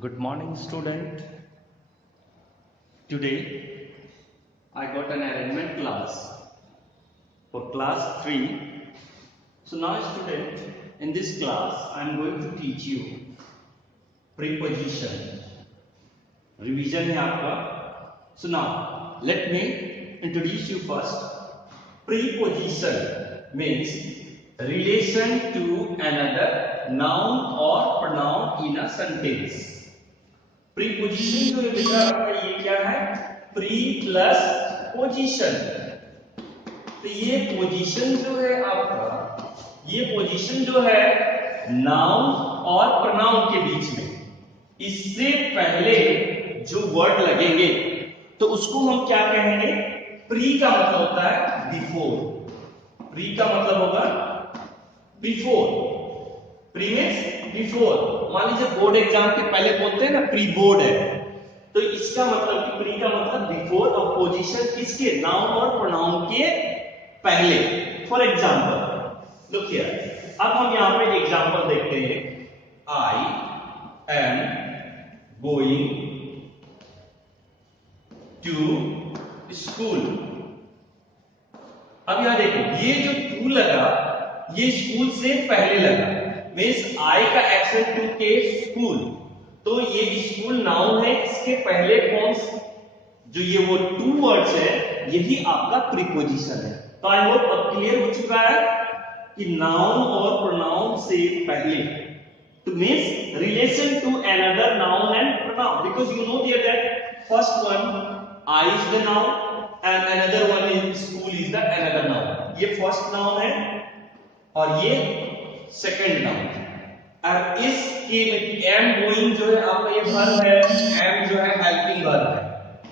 Good morning, student. Today I got an arrangement class for class 3. So now, student, in this class I am going to teach you preposition. Revision है आपका. So now let me introduce you first. Preposition means relation to another noun or pronoun in a sentence. Preposition जो है बेटा आपका ये क्या है? Pre plus position. तो ये पोजीशन जो है आपका, ये पोजीशन जो है नाउन और प्रोनाउन के बीच में, इससे पहले जो वर्ड लगेंगे तो उसको हम क्या कहेंगे? प्री का मतलब होता है बिफोर. प्री का मतलब होगा बिफोर. Pre means before. मान लीजिए बोर्ड एग्जाम के पहले बोलते हैं ना प्री बोर्ड है, तो इसका मतलब कि प्री का मतलब बिफोर और पोजीशन किसके? नाउन और प्रोनाउन के पहले. For example look here. अब हम यहां पे एक एग्जांपल देखते हैं. I am going to school. अब यहां देखो, ये जो टू लगा ये स्कूल से पहले लगा. मीन्स आई का एक्शन टू के स्कूल, तो ये स्कूल नाउन है, इसके पहले कौन जो ये वो टू वर्ड्स है, यही आपका प्रीपोजिशन है. तो आई होप अब क्लियर हो चुका है कि नाउन और प्रोनाउन से पहले to means relation to another noun and pronoun, because you know there that first one I is the noun and another one is school is the another noun. ये first noun है और ये second noun. और इसके में am going जो है आपका ये वर्ब है, एम जो है हेल्पिंग वर्ब है,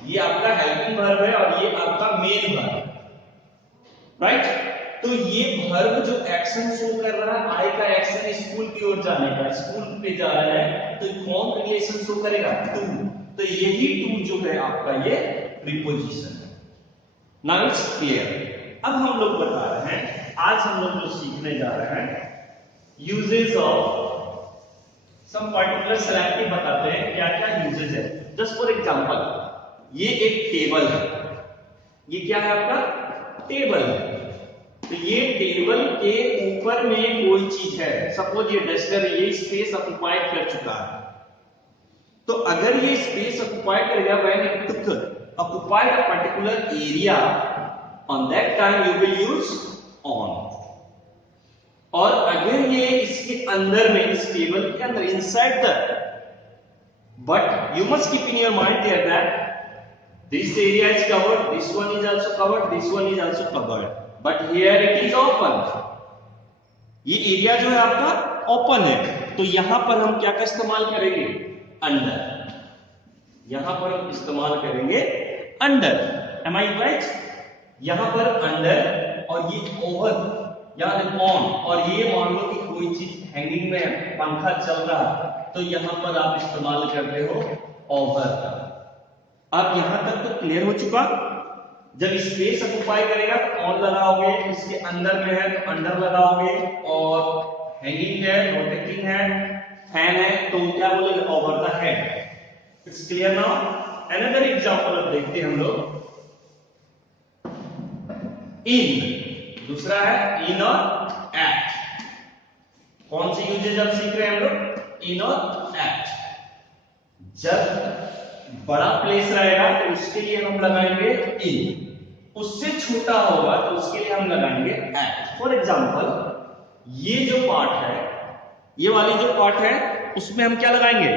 ये आपका हेल्पिंग वर्ब है और ये आपका मेन वर्ब है. राइट. तो ये वर्ब जो एक्शन शो कर रहा है, आई का एक्शन स्कूल की ओर जाने का, स्कूल पे जा रहा है, तो कौन रिलेशन शो करेगा? टू. तो यही टू जो है आपका ये प्रीपोजिशन है. Now it's clear. अब हम लोग बता रहे हैं, आज हम लोग जो सीखने जा रहे हैं usages of some particular selective. बताते हैं क्या क्या यूजेज है. जस्ट फॉर एग्जांपल, ये एक टेबल है. ये क्या है आपका? टेबल है. तो ये टेबल के ऊपर में कोई चीज है, सपोज ये डस्टर, ये स्पेस ऑक्युपाइड कर चुका है. तो अगर ये स्पेस ऑक्युपाइड कर गया, when it took occupied a particular area, on that time you will use on. और अगर ये इसके अंदर में, इस टेबल के अंदर, inside the, but you must keep in your mind there that this area is covered, this one is also covered, this one is also covered, but here it is open. ये area जो है आपका open है, तो यहां पर हम क्या का इस्तेमाल करेंगे? अंडर. यहां पर हम इस्तेमाल करेंगे अंडर. एम आई राइट? यहां पर अंडर और ये ओवर यानी ऑन. और ये मान लो कि कोई चीज हैंगिंग में, पंखा चल रहा है, तो यहां पर आप इस्तेमाल करते हो ओवर का. अब यहां तक तो क्लियर हो चुका. जब स्पेस ऑक्युपाई करेगा तो ऑन लगाओगे, इसके अंदर में है तो अंडर लगाओगे, और हैंगिंग है, रोटेटिंग है, फैन है, तो क्या बोलेंगे? Over the head. It's clear now. Another example अब देखते हैं हम लोग. इन, दूसरा है इन और एट. कौन सी यूजेज अब सीख रहे हैं हम लोग? इन और एट. जब बड़ा प्लेस रहेगा तो उसके लिए हम लगाएंगे इन, उससे छोटा होगा तो उसके लिए हम लगाएंगे एट. फॉर एग्जांपल, ये जो पार्ट है, ये वाली जो पार्ट है, उसमें हम क्या लगाएंगे?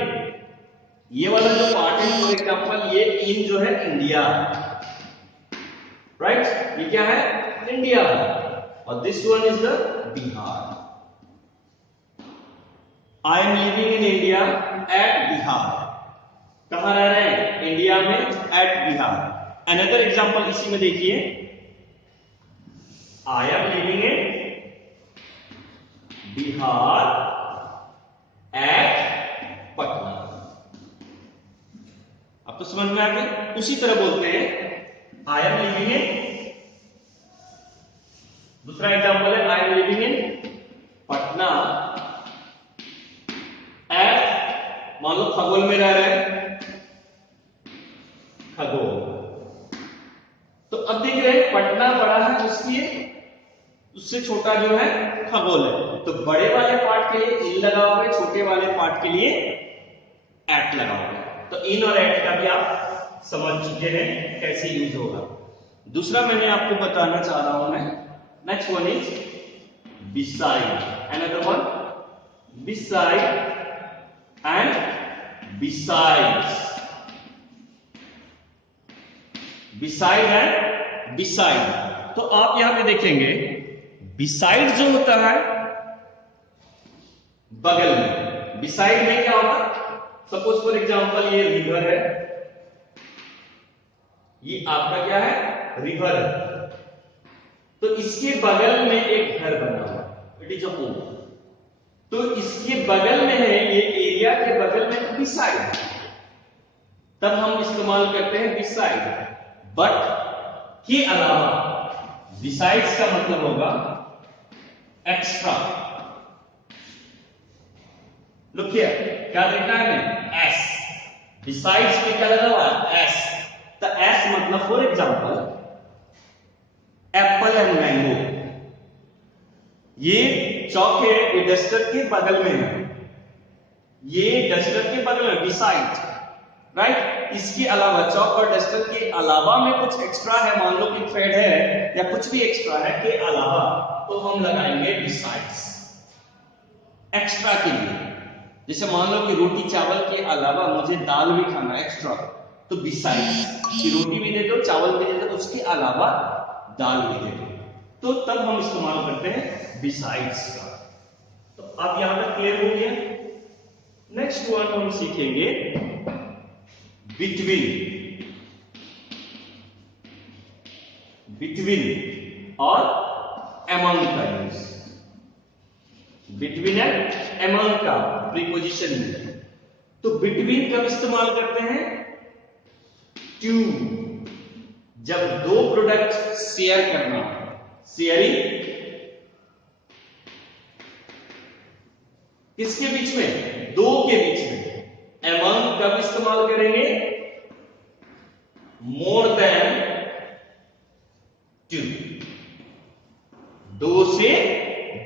ये वाला जो पार्ट है, फॉर एग्जांपल ये इन जो है इंडिया. राइट. ये क्या है? इंडिया. और this one is the Bihar. I am living in India at Bihar. कहां रह रहे हैं? इंडिया में, एट बिहार. अनदर एग्जांपल इसी में देखिए. I am living in Bihar at Patna. अब तो समझ में आ गया. उसी तरह बोलते हैं आई एम लिविंग इन, दूसरा एग्जांपल है I am living in Patna at मान लो खगोल में रह रहे हैं, खगोल। तो अब देख रहे हैं पटना बड़ा है, उससे छोटा जो है खगोल है। तो बड़े वाले पार्ट के लिए इन लगाओगे, छोटे वाले पार्ट के लिए एट लगाओगे। तो इन और एट का भी आप समझ चुके हैं कैसे यूज होगा। दूसरा मैंने आपको बताना चाह रहा हूं मैं, next one is beside, another one beside and besides, beside and beside। तो आप यहां पे देखेंगे beside जो होता है बगल में, beside में क्या होगा, सपोज फॉर एग्जांपल ये रिवर है, ये आपका क्या है, रिवर है। तो इसके बगल में एक घर बना हुआ, इट इज अ होम। तो इसके बगल में है, ये एरिया के बगल में, तो बिसाइड, तब हम इस्तेमाल करते हैं बिसाइड। बट के अलावा, बिसाइड्स का मतलब होगा एक्स्ट्रा। लुक हियर, क्या देखना है हमें, एस। बिसाइड्स पे क्या लगा हुआ है, एस। तो एस मतलब for example Apple and mango. ये चौक है, ये डस्टर के बगल में है, ये डस्टर के बगल में, बिसाइड, राइट। इसके अलावा, चौक और डस्टर के अलावा में कुछ एक्स्ट्रा है, मान लो कि थ्रेड है या कुछ भी एक्स्ट्रा है के अलावा, तो हम लगाएंगे बिसाइड्स, एक्स्ट्रा के लिए। जैसे मान लो कि रोटी चावल के अलावा मुझे दाल भी खाना एक्स्ट्रा, तो बिसाइड्स, कि रोटी भी दे दो, चावल भी दे दो, उसके अलावा दाल भी दे दो, तो तब हम इस्तेमाल करते हैं बिसाइड्स का। तो अब यहां तक क्लियर हो गया। नेक्स्ट वन हम सीखेंगे बिटवीन, बिटवीन और अमंग का यूज। बिटवीन एंड अमंग का प्रीपोजिशन है। तो बिटवीन कब इस्तेमाल करते हैं, टू, जब दो प्रोडक्ट शेयर करना, शेयरिंग, किसके बीच में, दो के बीच में। अमंग कब इस्तेमाल करेंगे, मोर देन टू, दो से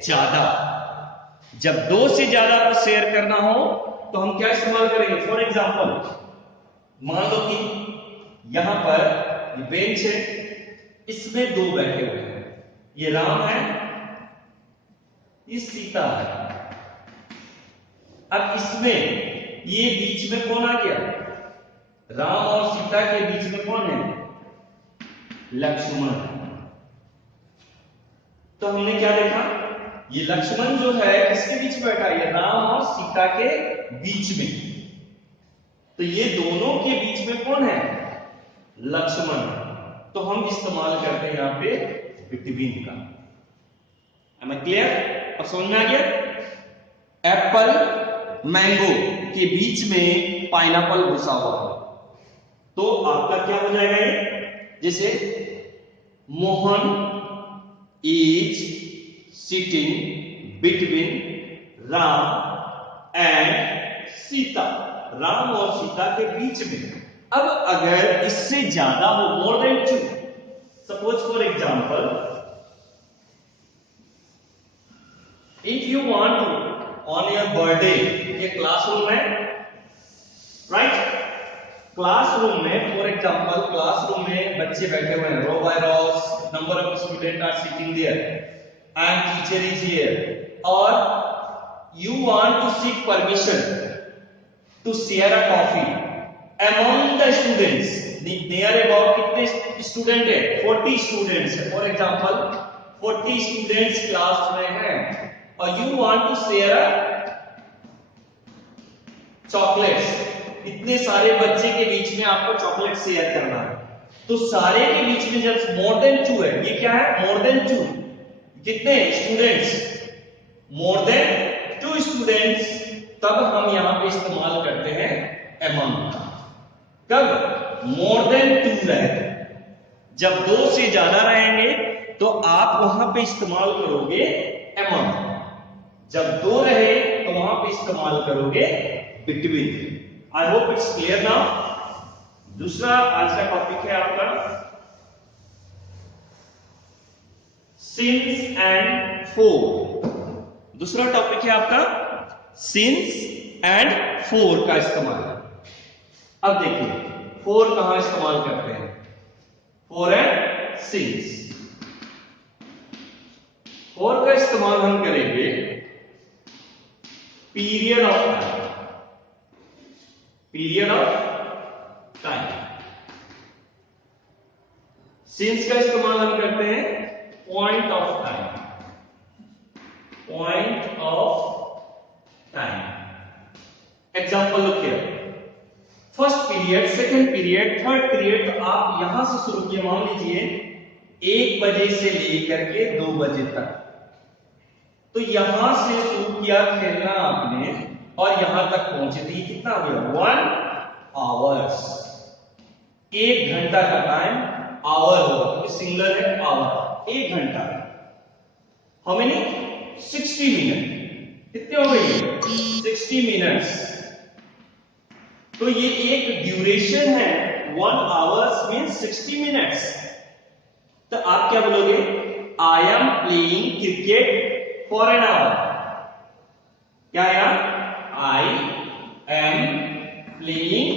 ज्यादा। जब दो से ज्यादा को शेयर करना हो तो हम क्या इस्तेमाल करेंगे, फॉर एग्जांपल मान लो कि यहां पर ये बेंच है, इसमें दो बैठे हुए हैं, ये राम है, ये सीता है। अब इसमें ये बीच में कौन आ गया, राम और सीता के बीच में कौन है, लक्ष्मण। तो हमने क्या देखा, ये लक्ष्मण जो है किसके बीच में बैठा है, ये राम और सीता के बीच में। तो ये दोनों के बीच में कौन है, लक्ष्मण। तो हम इस्तेमाल करते हैं यहां पे बिटवीन का। एम आई क्लियर, अब समझ में आ गया। एप्पल मैंगो के बीच में पाइनएप्पल घुसा हुआ है, तो आपका क्या हो जाएगा, ये जैसे Mohan is sitting between Ram and Sita, Ram और सीता के बीच में। अब अगर इससे ज्यादा हो, more than two, suppose for example if you want to on your birthday, ये क्लासरूम है, राइट। क्लासरूम में फॉर एग्जांपल, क्लासरूम में बच्चे बैठे हुए हैं, row by rows, number of student are sitting there and teacher is here, और you want to seek permission to share a coffee among the students, near about कितने student है, 40 students है, for example 40 students class में हैं, और you want to share chocolates, इतने सारे बच्चे के बीच में आपको चॉकलेट शेयर करना है। तो सारे के बीच में जब मोर देन टू है, ये क्या है, मोर देन टू, कितने students, more than two students, तब हम यहां पे इस्तेमाल करते हैं among का। कब, मोर देन टू रहे, जब दो से ज्यादा रहेंगे तो आप वहां पे इस्तेमाल करोगे among। जब दो रहे तो वहां पे इस्तेमाल करोगे between. I hope it's clear now. दूसरा आज का टॉपिक है आपका सिंस एंड फोर। दूसरा टॉपिक है आपका सिंस एंड फोर का इस्तेमाल। अब देखिए फोर कहां इस्तेमाल करते हैं, फोर एंड सिंस। फोर का इस्तेमाल हम करेंगे period of time, period of time. Since का इस्तेमाल हम करते हैं point of time, point of time. Example look here, first period, second period, third period. तो आप यहां से शुरू किए, मान लीजिए 1 बजे से लेकर के 2 बजे तक। तो यहां से शुरू किया खेलना आपने और यहां तक पहुंचे थे, कितना हो गया 1 आवर्स। 1 घंटा का टाइम आवर होगा क्योंकि सिंगल है आवर। 1 घंटा, हाउ मेनी 60 मिनट। कितने हो गए 60 मिनट्स। तो ये एक ड्यूरेशन है, 1 आवर्स मीन्स 60 मिनट्स। तो आप क्या बोलोगे, I am playing cricket for an hour. क्या है, I am playing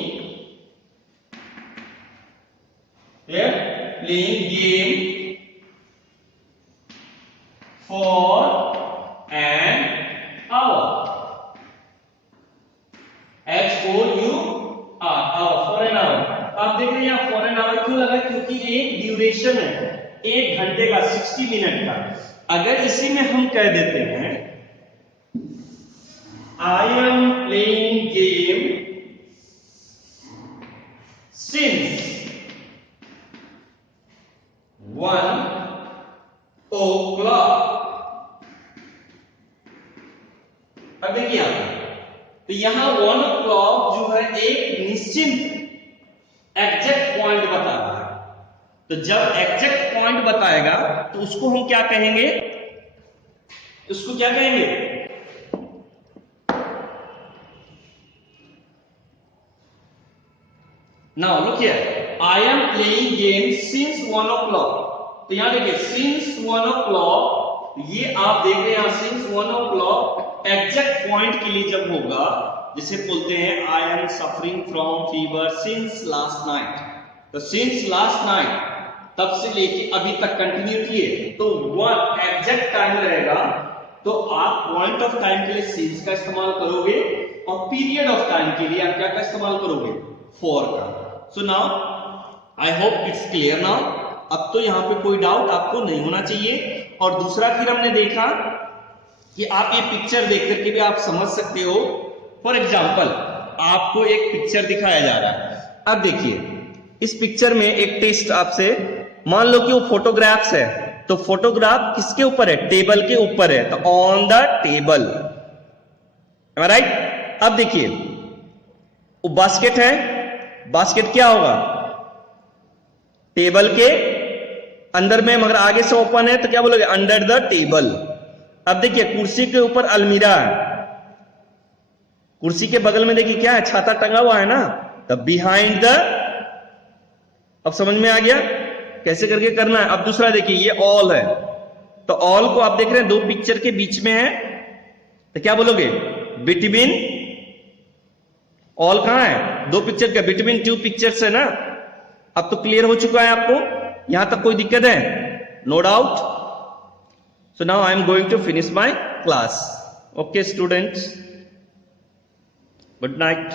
game for an hour. HOUR for an hour. आप देख रहे हैं यहां फॉर एन आवर क्यों लगा, क्योंकि एक ड्यूरेशन है 1 घंटे का, 60 मिनट का। अगर इसी में हम कह देते हैं I am playing game since 1 o'clock। अब देखिए आप, तो यहां 1 o'clock जो है एक निश्चित एग्जैक्ट पॉइंट बता रहा है। तो जब एग्जैक्ट पॉइंट बताएगा तो उसको हम क्या कहेंगे, उसको क्या कहेंगे, now look here, I am playing game since 1 o'clock। तो यहां देखिए सिंस 1 o'clock, ये आप देख रहे हैं यहां सिंस 1 o'clock एग्जैक्ट पॉइंट के लिए जब होगा, जिसे बोलते हैं I am suffering from fever since last night. तो सिंस लास्ट नाइट तब से लेके अभी तक कंटिन्यूटी है, तो 1 एग्जैक्ट टाइम रहेगा। तो आप पॉइंट ऑफ टाइम के लिए सिंस का इस्तेमाल करोगे और पीरियड ऑफ टाइम के लिए आप क्या का इस्तेमाल करोगे, फॉर का। सो now I hope it's clear now. अब तो यहां पे कोई डाउट आपको नहीं होना चाहिए। और दूसरा फिर हमने देखा कि आप ये पिक्चर देख करके भी आप समझ सकते हो। फॉर एग्जाम्पल आपको एक पिक्चर दिखाया जा रहा है। अब देखिए इस पिक्चर में एक टेस्ट आपसे, मान लो कि वो फोटोग्राफ्स है, तो फोटोग्राफ किसके ऊपर है, टेबल के ऊपर है, तो ऑन द टेबल, राइट। अब देखिए वो बास्केट है, बास्केट क्या होगा, टेबल के अंदर में, मगर आगे से ओपन है तो क्या बोलोगे, अंडर द टेबल। अब देखिए कुर्सी के ऊपर अलमीरा है, कुर्सी के बगल में देखिए क्या है, छाता टंगा हुआ है ना, तो बिहाइंड द। अब समझ में आ गया कैसे करके करना है। अब दूसरा देखिए ये ऑल है, तो ऑल को आप देख रहे हैं 2 पिक्चर के बीच में है, तो क्या बोलोगे, बिटवीन। ऑल कहां है, 2 पिक्चर का, बिटवीन 2 पिक्चर्स है ना। अब तो क्लियर हो चुका है आपको, यहां तक कोई दिक्कत है, no doubt. So now I am going to finish my class. Okay students, good night.